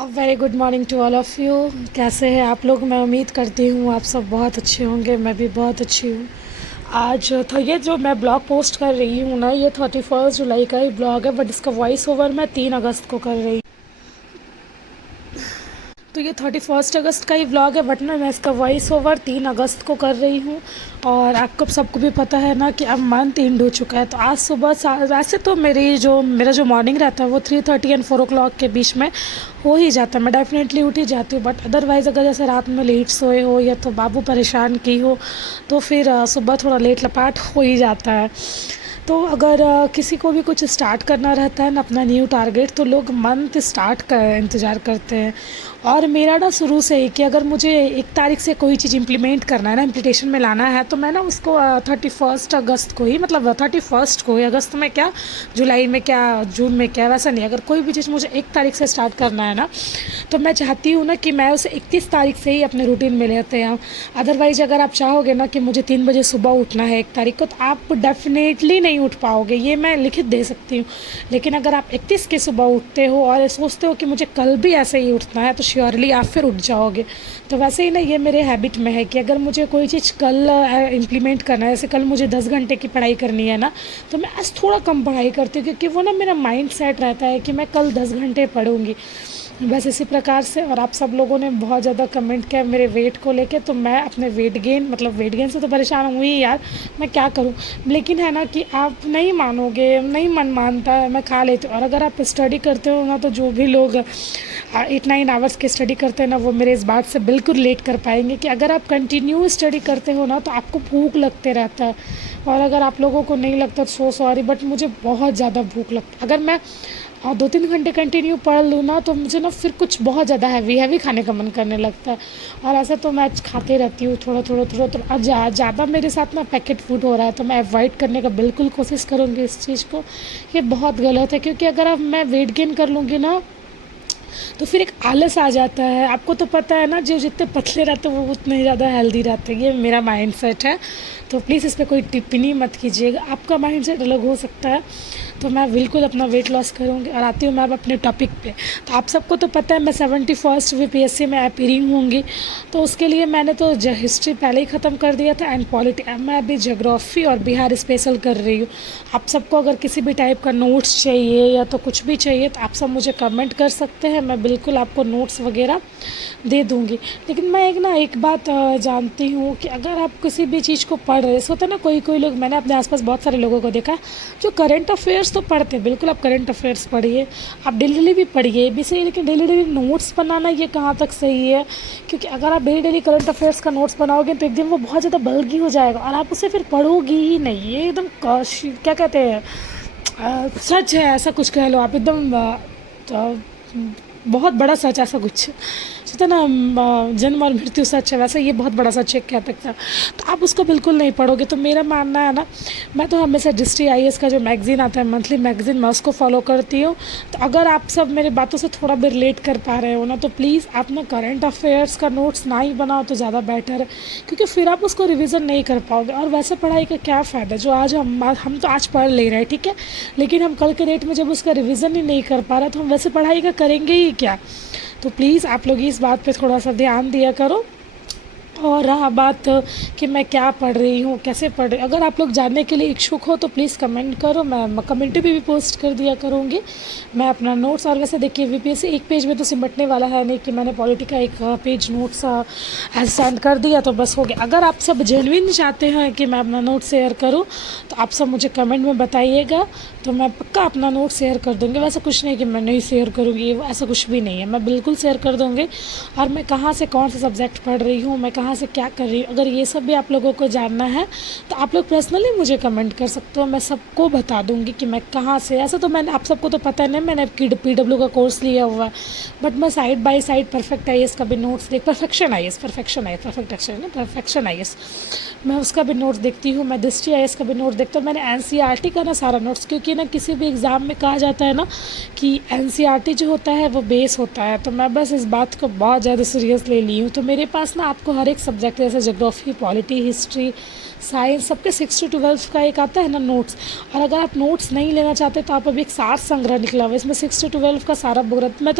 Very good morning to all of you. कैसे हैं आप लोग? मैं उम्मीद करती हूँ आप सब बहुत अच्छे होंगे। मैं भी बहुत अच्छी हूँ। आज तो ये जो मैं ब्लॉग पोस्ट कर रही हूँ ना, ये 31 जुलाई का ही ब्लॉग है, बट इसका वॉइस ओवर मैं 3 अगस्त को कर रही हूँ। तो ये 31 अगस्त का ही व्लॉग है, बट ना मैं इसका वॉइस ओवर 3 अगस्त को कर रही हूँ। और आपको सबको भी पता है ना कि अब मंथ एंड हो चुका है। तो आज सुबह वैसे तो मेरा जो मॉर्निंग रहता है वो 3:30 एंड 4 o'clock के बीच में हो ही जाता है। मैं डेफिनेटली उठ ही जाती हूँ, बट अदरवाइज़ अगर जैसे रात में लेट सोए हो या तो बाबू परेशान की हो तो फिर सुबह थोड़ा लेट लपाट हो ही जाता है। तो अगर किसी को भी कुछ स्टार्ट करना रहता है ना, अपना न्यू टारगेट, तो लोग मंथ स्टार्ट का इंतज़ार करते हैं। और मेरा ना शुरू से ही कि अगर मुझे 1 तारीख से कोई चीज़ इम्प्लीमेंट करना है ना, इम्प्लीमेंटेशन में लाना है, तो मैं ना उसको 31 अगस्त को ही, मतलब 31 को ही, अगस्त में क्या, जुलाई में क्या, जून में क्या, वैसा नहीं। अगर कोई भी चीज़ मुझे 1 तारीख से स्टार्ट करना है ना, तो मैं चाहती हूँ ना कि मैं उसे 31 तारीख से ही अपने रूटीन में लेते आऊँ। अदरवाइज़ अगर आप चाहोगे ना कि मुझे 3 बजे सुबह उठना है 1 तारीख को, तो आप डेफिनेटली नहीं उठ पाओगे, ये मैं लिखित दे सकती हूँ। लेकिन अगर आप 31 के सुबह उठते हो और सोचते हो कि मुझे कल भी ऐसे ही उठना है, तो श्योरली आप फिर उठ जाओगे। तो वैसे ही ना ये मेरे हैबिट में है कि अगर मुझे कोई चीज़ कल इम्प्लीमेंट करना है, जैसे कल मुझे 10 घंटे की पढ़ाई करनी है ना, तो मैं आज थोड़ा कम पढ़ाई करती हूँ, क्योंकि वो ना मेरा माइंड सेट रहता है कि मैं कल 10 घंटे पढ़ूँगी। बस इसी प्रकार से। और आप सब लोगों ने बहुत ज़्यादा कमेंट किया मेरे वेट को लेके, तो मैं अपने वेट गेन से तो परेशान हुई यार, मैं क्या करूं। लेकिन है ना कि आप नहीं मानोगे, नहीं मन मानता है, मैं खा लेती हूँ। और अगर आप स्टडी करते हो ना, तो जो भी लोग 8-9 आवर्स की स्टडी करते हैं ना, वो मेरे इस बात से बिल्कुल रिलेट कर पाएंगे कि अगर आप कंटिन्यू स्टडी करते हो ना, तो आपको भूख लगते रहता है। और अगर आप लोगों को नहीं लगता तो सो सॉरी, बट मुझे बहुत ज़्यादा भूख लगती है। अगर मैं 2-3 घंटे कंटिन्यू पढ़ लूँ ना, तो मुझे ना फिर कुछ बहुत ज़्यादा हैवी खाने का मन करने लगता है। और ऐसा तो मैं खाते रहती हूँ थोड़ा। और ज़्यादा मेरे साथ ना पैकेट फूड हो रहा है, तो मैं अवॉइड करने का बिल्कुल कोशिश करूँगी इस चीज़ को। ये बहुत गलत है, क्योंकि अगर अब मैं वेट गेन कर लूँगी ना, तो फिर एक आलस आ जाता है। आपको तो पता है ना, जो जितने पतले रहते हैं वो उतने ज़्यादा हेल्दी रहते हैं। ये मेरा माइंडसेट है, तो प्लीज़ इस पर कोई टिप्पणी मत कीजिएगा। आपका माइंडसेट अलग हो सकता है। तो मैं बिल्कुल अपना वेट लॉस करूँगी। और आती हूँ मैं अब अपने टॉपिक पे। तो आप सबको तो पता है मैं 71st VPSC में अपीयरिंग होंगी, तो उसके लिए मैंने तो हिस्ट्री पहले ही ख़त्म कर दिया था एंड पॉलिटी। अब मैं अभी ज्योग्राफी और बिहार स्पेशल कर रही हूँ। आप सबको अगर किसी भी टाइप का नोट्स चाहिए या तो कुछ भी चाहिए, तो आप सब मुझे कमेंट कर सकते हैं, मैं बिल्कुल आपको नोट्स वगैरह दे दूँगी। लेकिन मैं एक बात जानती हूँ कि अगर आप किसी भी चीज़ को पढ़ रहे होते हैं ना, कोई लोग, मैंने अपने आसपास बहुत सारे लोगों को देखा जो करंट अफेयर्स तो पढ़ते हैं। बिल्कुल आप करंट अफेयर्स पढ़िए, आप डेली भी पढ़िए भी सही, लेकिन डेली नोट्स बनाना ये कहाँ तक सही है? क्योंकि अगर आप डेली करंट अफेयर्स का नोट्स बनाओगे, तो एक दिन वो बहुत ज़्यादा बल्कि हो जाएगा और आप उसे फिर पढ़ोगी ही नहीं। ये एकदम क्या कहते हैं, सच है, ऐसा कुछ कह लो आप, एकदम बहुत बड़ा सच, ऐसा कुछ सोचता ना, जन्म और मृत्यु सच है, वैसे ये बहुत बड़ा सच है क्या तक था। तो आप उसको बिल्कुल नहीं पढ़ोगे। तो मेरा मानना है ना, मैं तो हमेशा डिस्ट्रिक्ट IAS का जो मैगज़ीन आता है, मंथली मैगज़ीन, मैं उसको फॉलो करती हूँ। तो अगर आप सब मेरे बातों से थोड़ा भी रिलेट कर पा रहे हो ना, तो प्लीज़ आप ना करंट अफेयर्स का नोट्स ना ही बनाओ तो ज़्यादा बेटर है, क्योंकि फिर आप उसको रिविज़न नहीं कर पाओगे। और वैसे पढ़ाई का क्या फ़ायदा, जो आज हम तो आज पढ़ ले रहे हैं, ठीक है, लेकिन हम कल के डेट में जब उसका रिविज़न ही नहीं कर पा रहे, तो हम वैसे पढ़ाई का करेंगे ही क्या? तो प्लीज़ आप लोग इस बात पे थोड़ा सा ध्यान दिया करो। और रहा बात कि मैं क्या पढ़ रही हूँ, कैसे पढ़ रही हूँ, अगर आप लोग जानने के लिए इच्छुक हो तो प्लीज़ कमेंट करो, मैं कमेंट्री पे भी पोस्ट कर दिया करूँगी मैं अपना नोट्स। और वैसे देखिए, VPSC एक पेज में तो सिमटने वाला है नहीं कि मैंने पॉलिटी का एक पेज नोट्स ऐसे सेंड कर दिया तो बस हो गया। अगर आप सब जेन्युइन चाहते हैं कि मैं अपना नोट शेयर करूँ, तो आप सब मुझे कमेंट में बताइएगा, तो मैं पक्का अपना नोट शेयर कर दूँगी। वैसा कुछ नहीं कि मैं नहीं शेयर करूँगी, ऐसा कुछ भी नहीं है, मैं बिल्कुल शेयर कर दूँगी। और मैं कहाँ से कौन सा सब्जेक्ट पढ़ रही हूँ, मैं कहाँ से क्या कर रही हूँ, अगर ये सब भी आप लोगों को जानना है, तो आप लोग पर्सनली मुझे कमेंट कर सकते हो, मैं सबको बता दूंगी कि मैं कहाँ से। ऐसा तो मैंने, आप सबको तो पता है ना, मैंने PW का कोर्स लिया हुआ है, बट मैं side by side perfect IAS का भी नोट्स परफेक्शन IAS मैं उसका भी नोट्स देखती हूँ, मैं डिस्ट्रिक्ट IAS का भी नोट्स देखती हूँ। मैंने NCERT का ना सारा नोट्स, क्योंकि ना किसी भी एग्ज़ाम में कहा जाता है ना कि NCERT जो होता है वो बेस होता है, तो मैं बस इस बात को बहुत ज़्यादा सीरियस ले ली हूँ। तो मेरे पास ना आपको हर एक सब्जेक्ट, जैसे ज्योग्राफी, पॉलिटी, हिस्ट्री, साइंस, सबके 6 to 12 का एक आता है ना नोट्स। और अगर आप नोट्स नहीं लेना चाहते, तो आप अभी एक सार संग्रह निकला हुआ है, इसमें 6 to 12 का सारा बुक, मैं तो